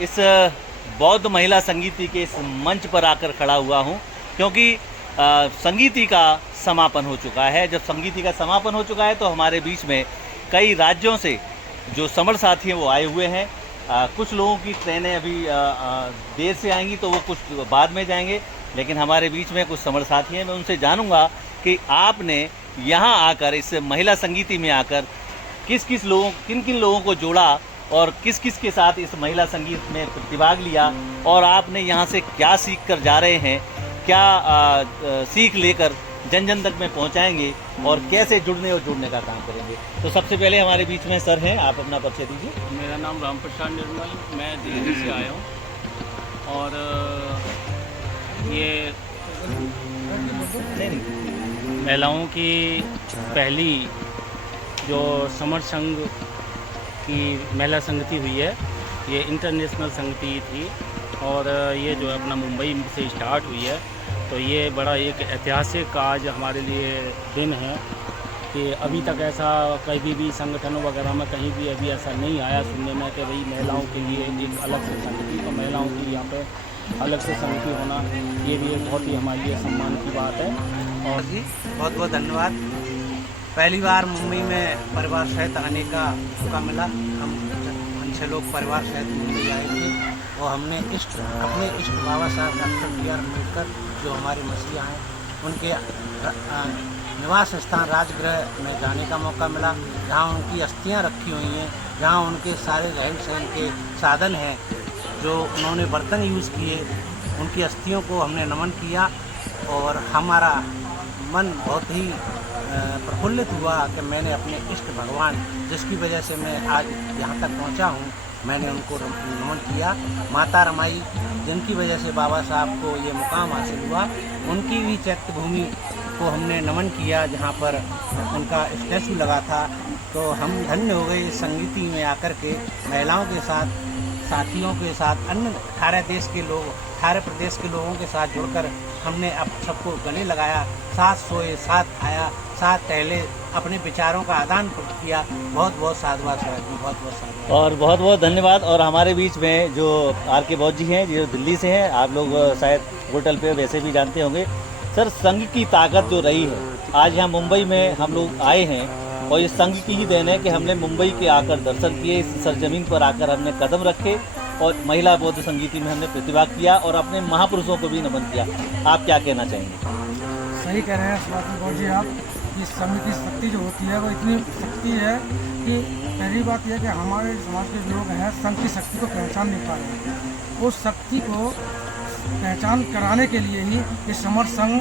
इस बौद्ध महिला संगीति के इस मंच पर आकर खड़ा हुआ हूँ क्योंकि संगीति का समापन हो चुका है। जब संगीति का समापन हो चुका है तो हमारे बीच में कई राज्यों से जो समर साथी हैं वो आए हुए हैं। कुछ लोगों की ट्रेनें अभी देर से आएंगी तो वो कुछ बाद में जाएंगे, लेकिन हमारे बीच में कुछ समर साथी हैं। मैं उनसे जानूंगा कि आपने यहाँ आकर इस महिला संगीति में आकर किन किन लोगों को जोड़ा और किस किस के साथ इस महिला संगीत में प्रतिभाग लिया और आपने यहाँ से क्या सीख कर जा रहे हैं, क्या सीख लेकर जन जन तक में पहुँचाएंगे और कैसे जुड़ने का काम करेंगे। तो सबसे पहले हमारे बीच में सर हैं, आप अपना परिचय दीजिए। मेरा नाम राम प्रसाद निर्मल, मैं दिल्ली से आया हूँ और ये महिलाओं की पहली जो समर संघ की महिला संगति हुई है, ये इंटरनेशनल संगति थी और ये जो है अपना मुंबई से स्टार्ट हुई है। तो ये बड़ा एक ऐतिहासिक आज हमारे लिए दिन है कि अभी तक ऐसा कहीं भी संगठनों वगैरह में कहीं भी अभी ऐसा नहीं आया सुनने में कि भाई महिलाओं के लिए एक अलग से संगति, तो महिलाओं की यहाँ पे अलग से संगति होना ये भी एक बहुत ही हमारे लिए सम्मान की बात है। और जी बहुत बहुत धन्यवाद। पहली बार मुंबई में परिवार सहित आने का मौका मिला। हम 5-6 लोग परिवार सहित मुंबई आए थे और हमने अपने इष्ट बाबा साहब डॉक्टर B.R. अम्बेडकर जो हमारे मसीहा हैं उनके निवास स्थान राजगृह में जाने का मौका मिला, जहाँ उनकी अस्थियाँ रखी हुई हैं, जहाँ उनके सारे रहन सहन के साधन हैं, जो उन्होंने बर्तन यूज़ किए, उनकी अस्थियों को हमने नमन किया और हमारा मन बहुत ही प्रफुल्लित हुआ कि मैंने अपने इष्ट भगवान जिसकी वजह से मैं आज यहाँ तक पहुँचा हूँ, मैंने उनको नमन किया। माता रमाई जिनकी वजह से बाबा साहब को ये मुकाम हासिल हुआ, उनकी भी चैत्य भूमि को हमने नमन किया जहाँ पर उनका स्टैचू लगा था। तो हम धन्य हो गए इस संगीति में आकर के महिलाओं के साथ, साथियों के साथ, अन्य 18 प्रदेश के लोगों के साथ जुड़कर हमने अब सबको गले लगाया, साथ सोए, साथ खाया, साथ टहले, अपने विचारों का आदान प्रदान किया। बहुत बहुत साधुवाद, बहुत बहुत साधुवाद और बहुत बहुत धन्यवाद। और हमारे बीच में जो R.K. बौद्ध जी हैं, जो दिल्ली से हैं, आप लोग शायद होटल पे वैसे भी जानते होंगे। सर, संघ की ताकत जो रही है, आज यहाँ मुंबई में हम लोग आए हैं और ये संघ की ही देन है कि हमने मुंबई के आकर दर्शन किए, इस सरजमीन पर आकर हमने कदम रखे और महिला बौद्ध संगीति में हमने प्रतिभाग किया और अपने महापुरुषों को भी नमन किया। आप क्या कहना चाहेंगे? सही कह रहे हैं सुभाष बाबू जी आप। इस संघ की शक्ति जो होती है वो इतनी शक्ति है कि पहली बात यह कि हमारे समाज के लोग हैं संघ की शक्ति को पहचान नहीं पा रहे। उस शक्ति को पहचान कराने के लिए ही ये समर संघ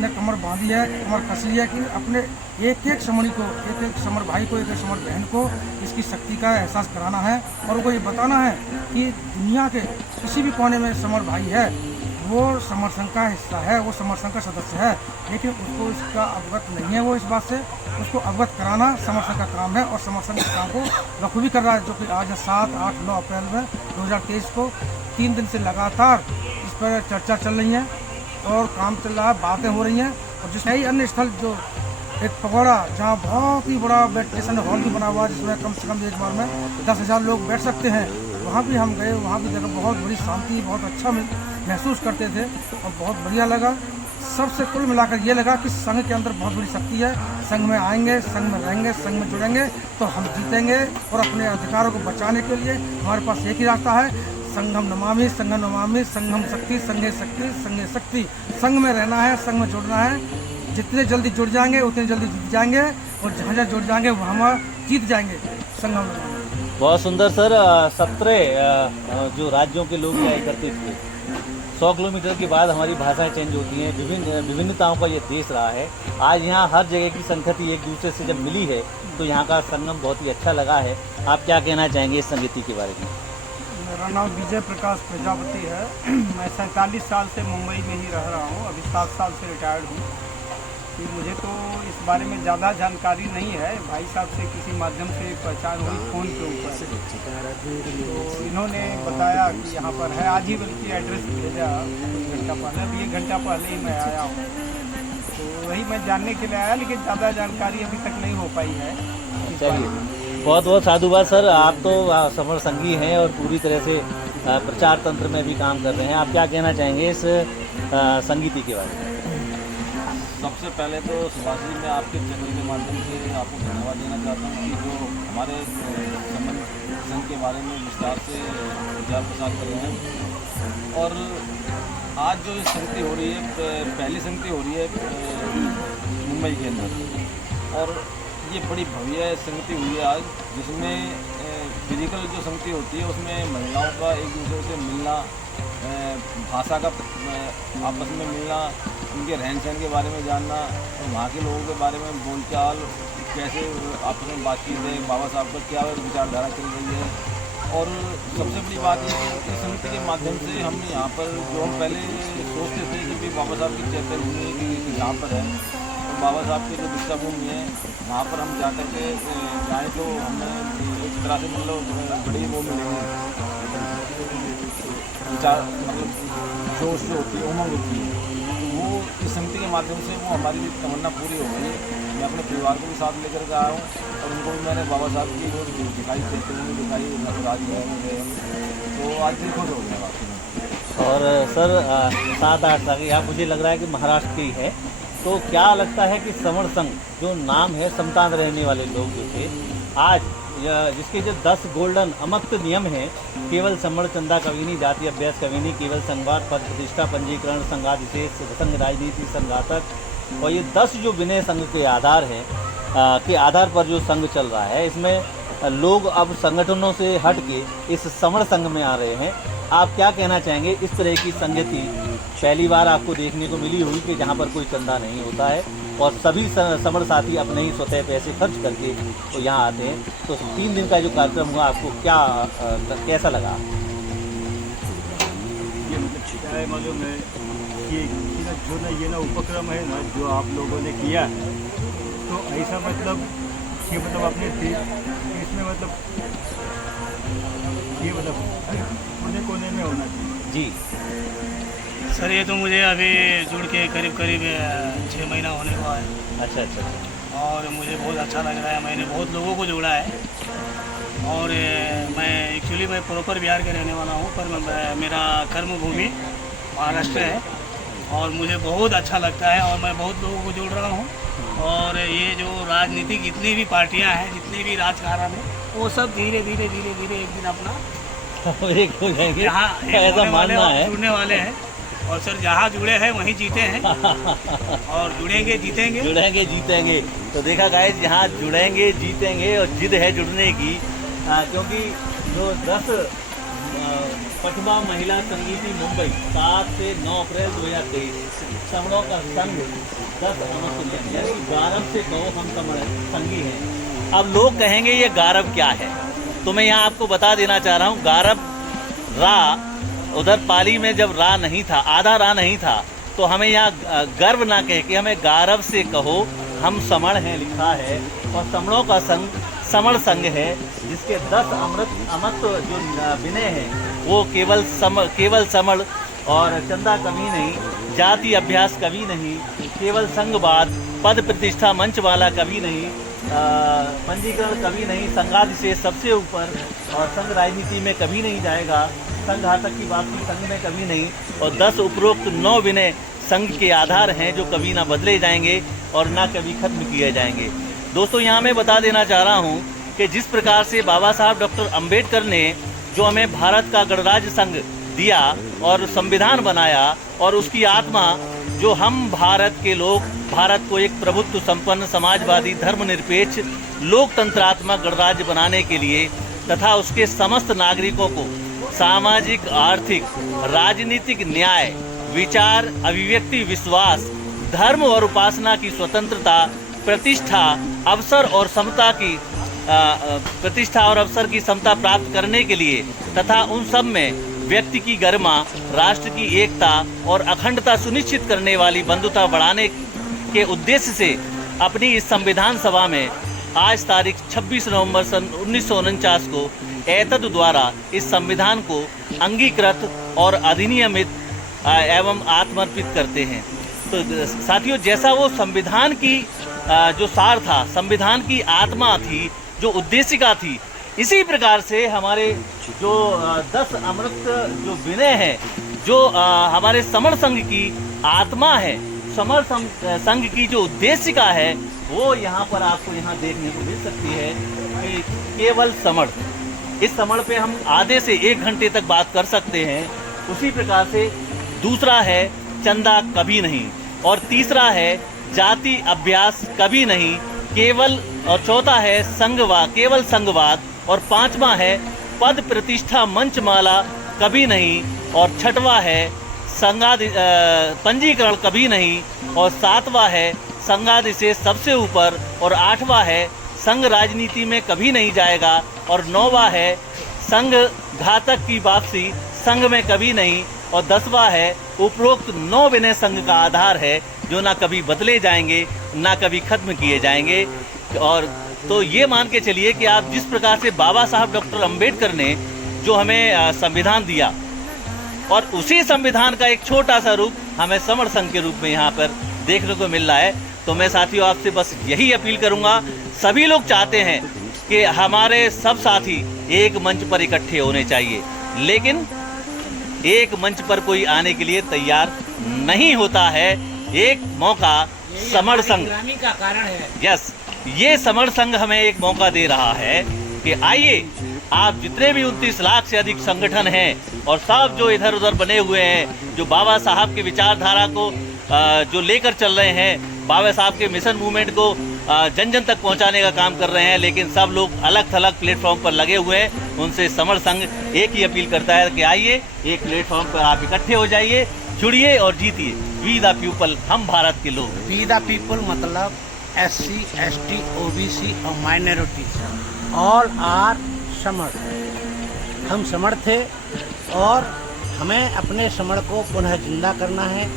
ने कमर बांधी है, कमर कसी है कि अपने एक एक समरी को, एक एक समर भाई को, एक एक समर बहन को इसकी शक्ति का एहसास कराना है और उनको ये बताना है कि दुनिया के किसी भी कोने में समर भाई है, वो समर संघ का हिस्सा है, वो समर संघ का सदस्य है, लेकिन उसको इसका अवगत नहीं है। वो इस बात से उसको अवगत कराना समर संघ का काम है और समर संघ इस काम को बखूबी कर रहा है, जो कि आज 7, 8, 9 अप्रैल में 2023 को 3 दिन से लगातार इस पर चर्चा चल रही है और काम चल रहा है, बातें हो रही हैं। और जिसमें ही अन्य स्थल जो एक पगोड़ा जहाँ बहुत ही बड़ा मेडिटेशन हॉल भी बना हुआ है, जिसमें कम से कम एक बार में 10,000 लोग बैठ सकते हैं, वहाँ भी हम गए। वहाँ भी जगह बहुत बड़ी शांति, बहुत अच्छा महसूस करते थे और बहुत बढ़िया लगा। सबसे कुल मिलाकर ये लगा कि संघ के अंदर बहुत बड़ी शक्ति है। संघ में आएंगे, संघ में रहेंगे, संघ में जुड़ेंगे तो हम जीतेंगे और अपने अधिकारों को बचाने के लिए हमारे पास एक ही रास्ता है, संघम नमामि, संघम नमामि, संघम शक्ति, संघे शक्ति, संघे शक्ति। संघ में रहना है, संघ में जुड़ना है। जितने जल्दी जुड़ जाएंगे उतने जल्दी जीत जाएंगे और जहाँ जहाँ जुड़ जाएंगे वहाँ जीत जाएंगे। संघम नमामि। बहुत सुंदर सर। 17 जो राज्यों के लोग यहाँ एकत्रित हुए, 100 किलोमीटर के बाद हमारी भाषाएं चेंज होती हैं, विभिन्नताओं का ये देश रहा है। आज यहाँ हर जगह की संगति एक दूसरे से जब मिली है तो यहाँ का संगम बहुत ही अच्छा लगा है। आप क्या कहना चाहेंगे इस संगति के बारे में? मेरा नाम विजय प्रकाश प्रजापति है। मैं 47 साल से मुंबई में ही रह रहा हूँ, अभी 7 साल से रिटायर्ड हूँ। कि मुझे तो इस बारे में ज़्यादा जानकारी नहीं है, भाई साहब से किसी माध्यम से पहचान हुई फ़ोन के ऊपर, तो इन्होंने बताया कि यहाँ पर है। आज ही बल्कि एड्रेस भेजा कुछ घंटा पहले, अभी 1 घंटा पहले ही मैं आया हूँ, तो वही मैं जानने के लिए आया, लेकिन ज़्यादा जानकारी अभी तक नहीं हो पाई है। चलिए, बहुत बहुत साधुवाद सर। आप तो समर संगी हैं और पूरी तरह से प्रचार तंत्र में भी काम कर रहे हैं। आप क्या कहना चाहेंगे इस संगीति के बारे में? सबसे पहले तो सुभाष जी, मैं आपके चैनल के माध्यम से आपको धन्यवाद देना चाहता हूँ कि जो हमारे संबंध संघ के बारे में विस्तार से प्रचार प्रसार कर रहे हैं। और आज जो संगति हो रही है, पहली संगति हो रही है मुंबई के अंदर, और ये बड़ी भव्य संगति हुई है आज, जिसमें फिजिकल जो संगति होती है उसमें महिलाओं का एक दूसरे से मिलना, भाषा का आपस में मिलना, उनके रहन सहन के बारे में जानना, और वहाँ के लोगों के बारे में बोलचाल, कैसे आपस में बातचीत है, बाबा साहब का क्या विचारधारा चल रही है। और सबसे बड़ी बात यह है कि समिति के माध्यम से हम यहाँ पर, जो हम पहले सोचते थे कि भाई बाबा साहब की चैतन्य भूमि यहाँ पर है, तो बाबा साहब की जो दीक्षा भूमि है वहाँ पर हम जा करके जाएँ तो हमें एक तरह से मतलब बड़ी वो मिलेगी विचार, मतलब जोश जो होती है, उमंग होती है, तो वो इस समिति के माध्यम से वो हमारी तमन्ना पूरी हो गई। मैं अपने परिवार को भी साथ लेकर के आया हूँ, और उनको भी मैंने बाबा साहब की वो दिखाई, चैतन्य दिखाई, नटराज है, तो आज दिल खुश हो गया वाकई में। और सर 7-8 साल आप, मुझे लग रहा है कि महाराष्ट्र के ही है, तो क्या लगता है कि समर संघ जो नाम है, समता में रहने वाले लोग जो थे, आज जिसके जो 10 गोल्डन अमृत नियम हैं, केवल समण, चंदा, कविनी, जाति अभ्यास, कविनी, केवल संवाद, पद प्रतिष्ठा, पंजीकरण, संघाधिशेष, संघ, राजनीति, संघातक, और ये 10 जो विनय संघ के आधार हैं के आधार पर जो संघ चल रहा है, इसमें लोग अब संगठनों से हट के इस समण संघ में आ रहे हैं। आप क्या कहना चाहेंगे? इस तरह की संगति पहली बार आपको देखने को मिली हुई कि जहाँ पर कोई चंदा नहीं होता है और सभी समण साथी अपने ही स्वतः पैसे खर्च करके तो यहाँ आते हैं। तो 3 दिन का जो कार्यक्रम हुआ, आपको क्या कैसा लगा? ये मतलब है, मालूम है कि जो ना ये ना उपक्रम है ना जो आप लोगों ने किया है, तो ऐसा मतलब कि मतलब अपने इसमें मतलब ये मतलब कोने कोने में होना चाहिए। जी सर, ये तो मुझे अभी जुड़ के करीब 6 महीना होने को है। अच्छा। और मुझे बहुत अच्छा लग रहा है। मैंने बहुत लोगों को जोड़ा है, और मैं प्रॉपर बिहार के रहने वाला हूँ, पर मेरा कर्मभूमि महाराष्ट्र है, और मुझे बहुत अच्छा लगता है, और मैं बहुत लोगों को जोड़ रहा हूँ। और ये जो राजनीतिक जितनी भी पार्टियाँ हैं, जितने भी राजकारण हैं, वो सब धीरे धीरे एक दिन अपना एक हो जाएंगे, यहाँ ऐसा मानना है, जुड़ने वाले हैं। और सर, जहाँ जुड़े हैं वहीं जीते हैं, और जुड़ेंगे जीतेंगे। तो देखा गाइस, यहाँ जुड़ेंगे जीतेंगे, और जिद है जुड़ने की, क्योंकि जो 10 पटवा महिला संगीति मुंबई 7 से 9 अप्रैल 2023 समणों का संघ 10 अमृत, यानी गारव से कहो हम समण संगी हैं। अब लोग कहेंगे ये गारव क्या है, तो मैं यहाँ आपको बता देना चाह रहा हूँ। गारव रा, उधर पाली में जब रा नहीं था, आधा रा नहीं था, तो हमें यहाँ गर्व ना कह के हमें गारव से कहो हम समण हैं लिखा है। और समणों का संघ समण संघ है, जिसके 10 अमृत जो विनय हैं वो केवल समण, और चंदा कभी नहीं, जाति अभ्यास कभी नहीं, केवल संघवाद, पद प्रतिष्ठा मंच वाला कभी नहीं, पंजीकरण कभी नहीं, संघाधिशेष सबसे ऊपर, और संघ राजनीति में कभी नहीं जाएगा, संघातक की बात की संघ में कभी नहीं, और 10 उपरोक्त 9 विनय संघ के आधार हैं जो कभी ना बदले जाएंगे और ना कभी खत्म किए जाएंगे। दोस्तों, यहाँ मैं बता देना चाह रहा हूँ कि जिस प्रकार से बाबा साहब डॉक्टर अंबेडकर ने जो हमें भारत का गणराज्य संघ दिया और संविधान बनाया, और उसकी आत्मा जो हम भारत के लोग भारत को एक प्रभुत्व संपन्न, समाजवादी, धर्मनिरपेक्ष, लोकतंत्रात्मक गणराज्य बनाने के लिए तथा उसके समस्त नागरिकों को सामाजिक, आर्थिक, राजनीतिक न्याय, विचार, अभिव्यक्ति, विश्वास, धर्म और उपासना की स्वतंत्रता, प्रतिष्ठा, अवसर और समता की समता प्राप्त करने के लिए तथा उन सब में व्यक्ति की गरिमा, राष्ट्र की एकता और अखंडता सुनिश्चित करने वाली बंधुता बढ़ाने के उद्देश्य से अपनी इस संविधान सभा में आज तारीख 26 नवंबर सन 1949 को एतद द्वारा इस संविधान को अंगीकृत और अधिनियमित एवं आत्मर्पित करते हैं। तो साथियों, जैसा वो संविधान की जो सार था, संविधान की आत्मा थी, जो उद्देशिका थी, इसी प्रकार से हमारे जो 10 अमृत जो विनय है, जो हमारे समर संघ की आत्मा है, समर संघ की जो उद्देशिका है, वो यहाँ पर आपको यहाँ देखने को मिल सकती है कि केवल समर। इस समर पे हम आधे से 1 घंटे तक बात कर सकते हैं। उसी प्रकार से दूसरा है चंदा कभी नहीं, और तीसरा है जाति अभ्यास कभी नहीं केवल, और चौथा है संघवाद, केवल संघवाद, और पांचवा है पद प्रतिष्ठा मंचमाला कभी नहीं, और छठवां है संघादि पंजीकरण कभी नहीं, और सातवां है संघादि से सबसे ऊपर, और आठवां है संघ राजनीति में कभी नहीं जाएगा, और नौवां है संघ घातक की वापसी संघ में कभी नहीं, और 10वां है उपरोक्त 9 विनय संघ का आधार है जो ना कभी बदले जाएंगे ना कभी खत्म किए जाएंगे। और तो ये मान के चलिए कि आप जिस प्रकार से बाबा साहब डॉक्टर अंबेडकर ने जो हमें संविधान दिया, और उसी संविधान का एक छोटा सा रूप हमें समर संघ के रूप में यहाँ पर देखने को मिल रहा है। तो मैं साथियों आपसे बस यही अपील करूँगा, सभी लोग चाहते हैं कि हमारे सब साथी एक मंच पर इकट्ठे होने चाहिए, लेकिन एक मंच पर कोई आने के लिए तैयार नहीं होता है। एक मौका समर संघ का कारण है। यस, ये समर संघ हमें एक मौका दे रहा है कि आइए आप जितने भी 29 लाख से अधिक संगठन हैं और सब जो इधर उधर बने हुए हैं, जो बाबा साहब की विचारधारा को जो लेकर चल रहे हैं, बाबा साहब के मिशन मूवमेंट को जन जन तक पहुंचाने का काम कर रहे हैं, लेकिन सब लोग अलग थलग प्लेटफॉर्म पर लगे हुए हैं। उनसे समर संघ एक ही अपील करता है कि आइए एक प्लेटफॉर्म पर आप इकट्ठे हो जाइए, जुड़िए और जीतिए। वी द पीपल, हम भारत के लोग। वी द पीपल मतलब SC, ST, OBC और माइनॉरिटीज, ऑल आर समर्थ। हम समर्थ थे और हमें अपने समर को पुनः जिंदा करना है।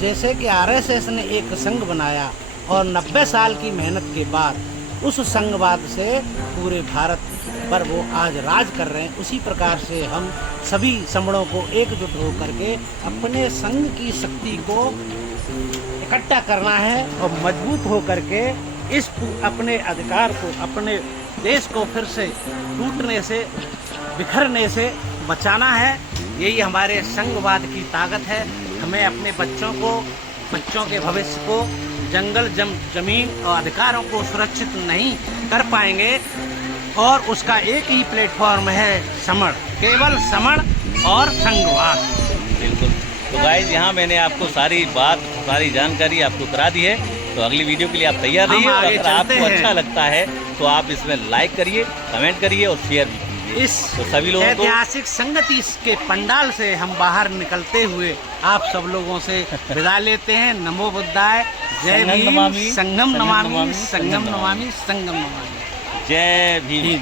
जैसे कि RSS ने एक संघ बनाया और 90 साल की मेहनत के बाद उस संघवाद से पूरे भारत पर वो आज राज कर रहे हैं, उसी प्रकार से हम सभी समणों को एकजुट होकर के अपने संघ की शक्ति को इकट्ठा करना है और मजबूत होकर के इस अपने अधिकार को, अपने देश को फिर से टूटने से, बिखरने से बचाना है। यही हमारे संघवाद की ताकत है। हमें अपने बच्चों को, बच्चों के भविष्य को जंगल जमीन और अधिकारों को सुरक्षित नहीं कर पाएंगे, और उसका एक ही प्लेटफॉर्म है समर, केवल समर और संघवाद। बिल्कुल। तो गाइस, यहाँ मैंने आपको सारी बात, सारी जानकारी आपको करा दी है। तो अगली वीडियो के लिए आप तैयार रहिए, और अगर आपको अच्छा लगता है तो आप इसमें लाइक करिए, कमेंट करिए और शेयर भी कीजिए। इस तो सभी लोगों को ऐतिहासिक संगति के पंडाल से हम बाहर निकलते हुए आप सब लोगों से विदा लेते हैं। नमो बुद्धाय, जय भीम, संगम नमामि, संगम नमामि, संगम नमामि। जय भीम।